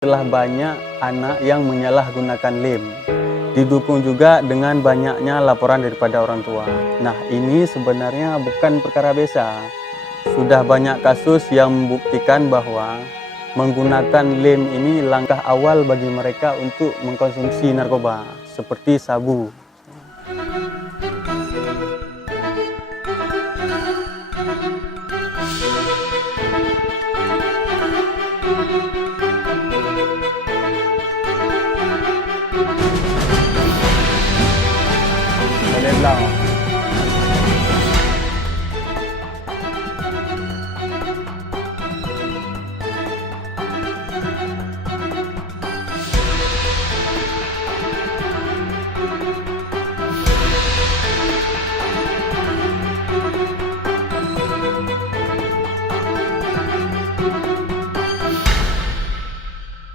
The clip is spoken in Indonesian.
Telah banyak anak yang menyalahgunakan lem, didukung juga dengan banyaknya laporan daripada orang tua. Nah, ini sebenarnya bukan perkara biasa. Sudah banyak kasus yang membuktikan bahwa menggunakan lem ini langkah awal bagi mereka untuk mengkonsumsi narkoba seperti sabu.